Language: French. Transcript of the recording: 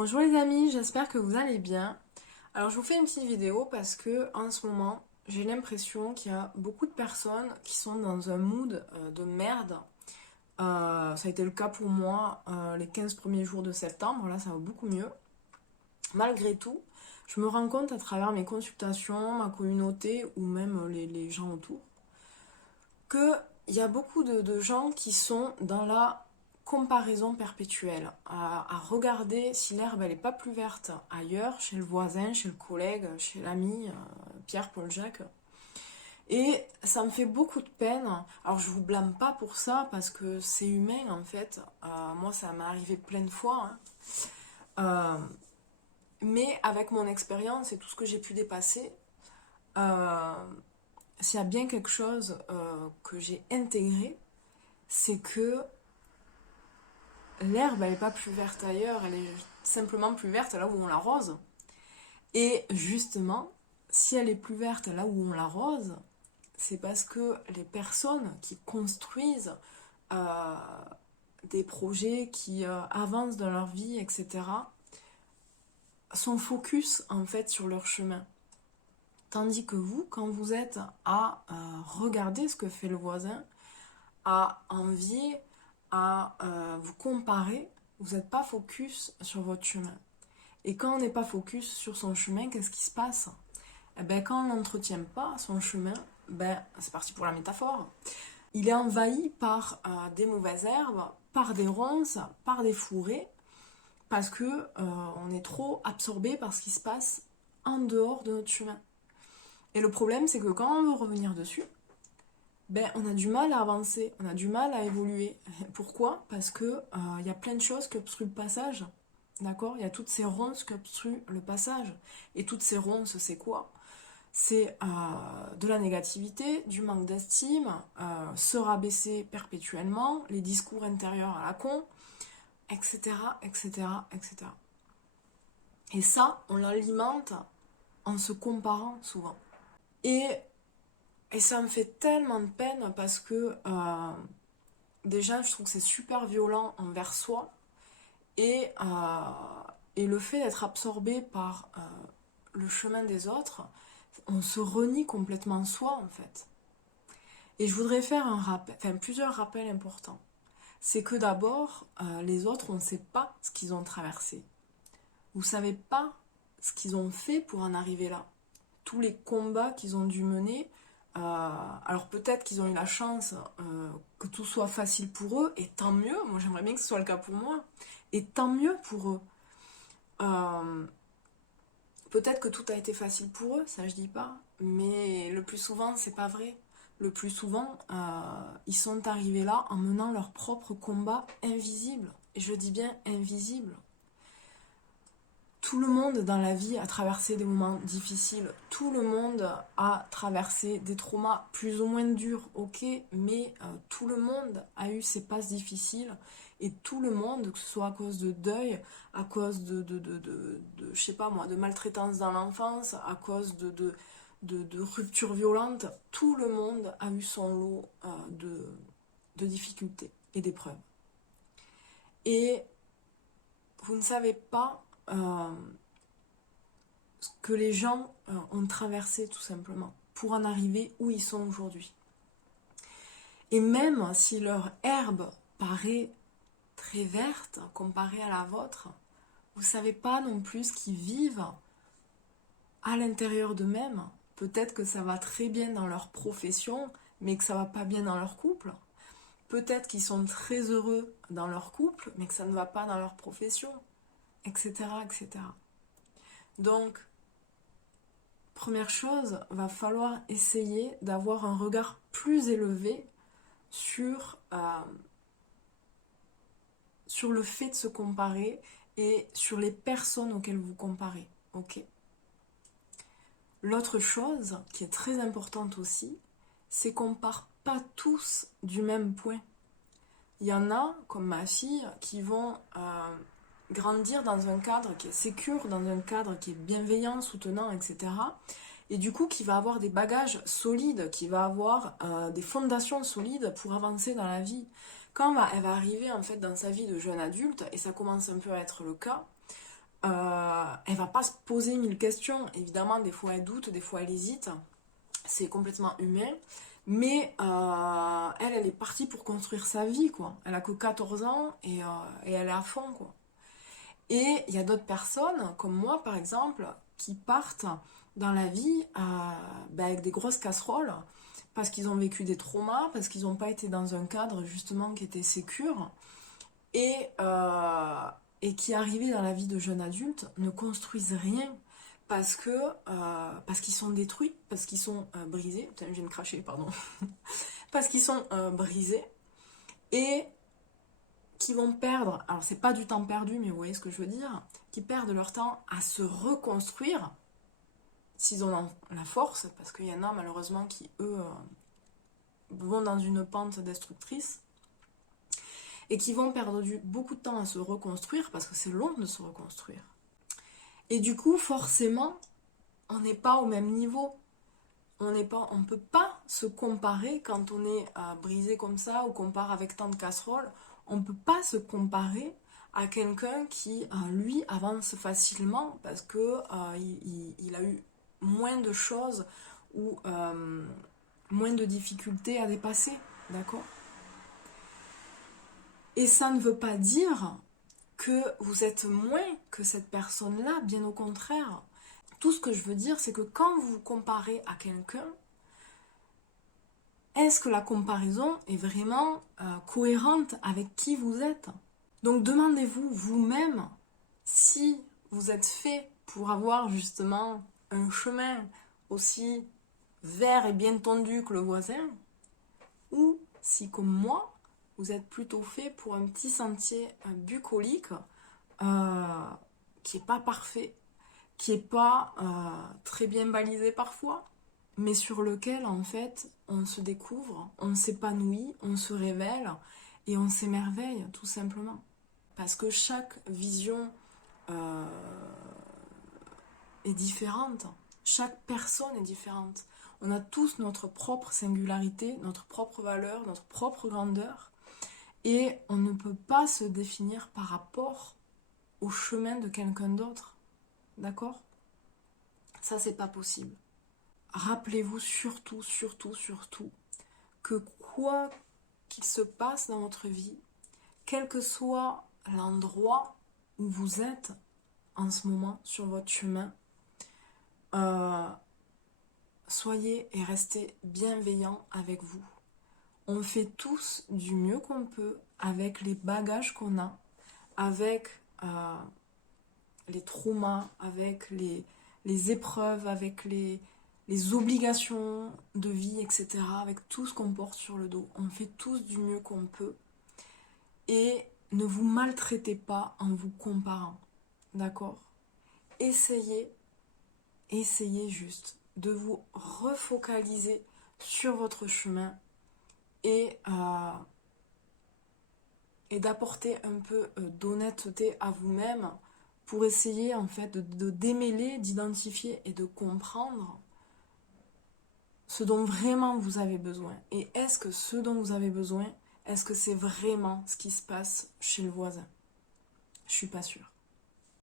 Bonjour les amis, j'espère que vous allez bien. Alors je vous fais une petite vidéo parce que en ce moment j'ai l'impression qu'il y a beaucoup de personnes qui sont dans un mood de merde. Ça a été le cas pour moi les 15 premiers jours de septembre, là ça va beaucoup mieux. Malgré tout, je me rends compte à travers mes consultations, ma communauté ou même les gens autour, qu'il y a beaucoup de gens qui sont dans la comparaison perpétuelle, à regarder si l'herbe elle est pas plus verte ailleurs, chez le voisin, chez le collègue, chez l'ami, Pierre, Paul, Jacques. Et ça me fait beaucoup de peine. Alors je vous blâme pas pour ça parce que c'est humain en fait. Moi ça m'est arrivé plein de fois, hein. Euh, mais avec mon expérience et tout ce que j'ai pu dépasser, euh, s'il y a bien quelque chose que j'ai intégré, c'est que l'herbe, elle n'est pas plus verte ailleurs, elle est simplement plus verte là où on l'arrose. Et justement, si elle est plus verte là où on l'arrose, c'est parce que les personnes qui construisent euh, des projets, qui avancent dans leur vie, etc., sont focus en fait sur leur chemin. Tandis que vous, quand vous êtes à regarder ce que fait le voisin, à envier, à vous comparer, vous n'êtes pas focus sur votre chemin. Et quand on n'est pas focus sur son chemin, qu'est-ce qui se passe? Eh ben, quand on n'entretient pas son chemin, ben, c'est parti pour la métaphore, il est envahi par des mauvaises herbes, par des ronces, par des fourrés, parce que on est trop absorbé par ce qui se passe en dehors de notre chemin. Et le problème, c'est que quand on veut revenir dessus, ben, on a du mal à avancer, on a du mal à évoluer. Pourquoi? Parce que y a plein de choses qui obstruent le passage. D'accord? Il y a toutes ces ronces qui obstruent le passage. Et toutes ces ronces, c'est quoi? C'est de la négativité, du manque d'estime, se rabaisser perpétuellement, les discours intérieurs à la con, etc., etc., etc. Et ça, on l'alimente en se comparant souvent. Et, et ça me fait tellement de peine parce que déjà, je trouve que c'est super violent envers soi. Et, et le fait d'être absorbé par le chemin des autres, on se renie complètement soi en fait. Et je voudrais faire plusieurs rappels importants. C'est que d'abord, les autres, on ne sait pas ce qu'ils ont traversé. Vous ne savez pas ce qu'ils ont fait pour en arriver là. Tous les combats qu'ils ont dû mener. Alors peut-être qu'ils ont eu la chance que tout soit facile pour eux, et tant mieux. Moi j'aimerais bien que ce soit le cas pour moi. Et tant mieux pour eux. Euh, Peut-être que tout a été facile pour eux, ça je dis pas, mais le plus souvent c'est pas vrai. Le plus souvent, ils sont arrivés là en menant leur propre combat invisible. Et je dis bien invisible. Tout le monde dans la vie a traversé des moments difficiles. Tout le monde a traversé des traumas plus ou moins durs, ok, mais tout le monde a eu ses passes difficiles. Et tout le monde, que ce soit à cause de deuil, à cause je sais pas moi, de maltraitance dans l'enfance, à cause de ruptures violentes, tout le monde a eu son lot de difficultés et d'épreuves. Et vous ne savez pas ce que les gens ont traversé tout simplement pour en arriver où ils sont aujourd'hui. Et même si leur herbe paraît très verte comparée à la vôtre, vous ne savez pas non plus ce qu'ils vivent à l'intérieur d'eux-mêmes. Peut-être que ça va très bien dans leur profession, mais que ça va pas bien dans leur couple. Peut-être qu'ils sont très heureux dans leur couple, mais que ça ne va pas dans leur profession, etc., etc. Donc, première chose, va falloir essayer d'avoir un regard plus élevé sur le fait de se comparer et sur les personnes auxquelles vous comparez. Ok. L'autre chose qui est très importante aussi, c'est qu'on part pas tous du même point. Il y en a, comme ma fille, qui vont grandir dans un cadre qui est sécure, dans un cadre qui est bienveillant, soutenant, etc. Et du coup, qui va avoir des bagages solides, qui va avoir des fondations solides pour avancer dans la vie. Quand elle va arriver en fait dans sa vie de jeune adulte, et ça commence un peu à être le cas, elle va pas se poser mille questions. Évidemment, des fois elle doute, des fois elle hésite. C'est complètement humain. Mais elle est partie pour construire sa vie, quoi. Elle a que 14 ans et elle est à fond, quoi. Et il y a d'autres personnes, comme moi par exemple, qui partent dans la vie avec des grosses casseroles parce qu'ils ont vécu des traumas, parce qu'ils n'ont pas été dans un cadre justement qui était sécure et, et qui, arrivés dans la vie de jeune adulte, ne construisent rien parce qu'ils sont détruits, parce qu'ils sont brisés. Putain, je viens de cracher, pardon. Parce qu'ils sont brisés et qui vont perdre, alors c'est pas du temps perdu, mais vous voyez ce que je veux dire, qui perdent leur temps à se reconstruire, s'ils ont la force, parce qu'il y en a malheureusement qui, eux, vont dans une pente destructrice, et qui vont perdre beaucoup de temps à se reconstruire, parce que c'est long de se reconstruire. Et du coup, forcément, on n'est pas au même niveau. On ne peut pas se comparer quand on est brisé comme ça, ou qu'on part avec tant de casseroles. On ne peut pas se comparer à quelqu'un qui, lui, avance facilement parce que il a eu moins de choses ou moins de difficultés à dépasser, d'accord? Et ça ne veut pas dire que vous êtes moins que cette personne-là, bien au contraire. Tout ce que je veux dire, c'est que quand vous vous comparez à quelqu'un, est-ce que la comparaison est vraiment cohérente avec qui vous êtes? Donc demandez-vous vous-même si vous êtes fait pour avoir justement un chemin aussi vert et bien tendu que le voisin, ou si comme moi, vous êtes plutôt fait pour un petit sentier bucolique qui n'est pas parfait, qui n'est pas très bien balisé parfois, mais sur lequel en fait on se découvre, on s'épanouit, on se révèle et on s'émerveille tout simplement. Parce que chaque vision est différente, chaque personne est différente. On a tous notre propre singularité, notre propre valeur, notre propre grandeur, et on ne peut pas se définir par rapport au chemin de quelqu'un d'autre. D'accord? Ça, c'est pas possible. Rappelez-vous surtout, surtout, surtout que quoi qu'il se passe dans votre vie, quel que soit l'endroit où vous êtes en ce moment sur votre chemin, soyez et restez bienveillants avec vous. On fait tous du mieux qu'on peut avec les bagages qu'on a, avec les traumas, avec les épreuves, avec les obligations de vie, etc., avec tout ce qu'on porte sur le dos. On fait tous du mieux qu'on peut. Et ne vous maltraitez pas en vous comparant. D'accord? Essayez juste de vous refocaliser sur votre chemin et d'apporter un peu d'honnêteté à vous-même pour essayer en fait de démêler, d'identifier et de comprendre ce dont vraiment vous avez besoin. Et est-ce que ce dont vous avez besoin, est-ce que c'est vraiment ce qui se passe chez le voisin? Je suis pas sûre.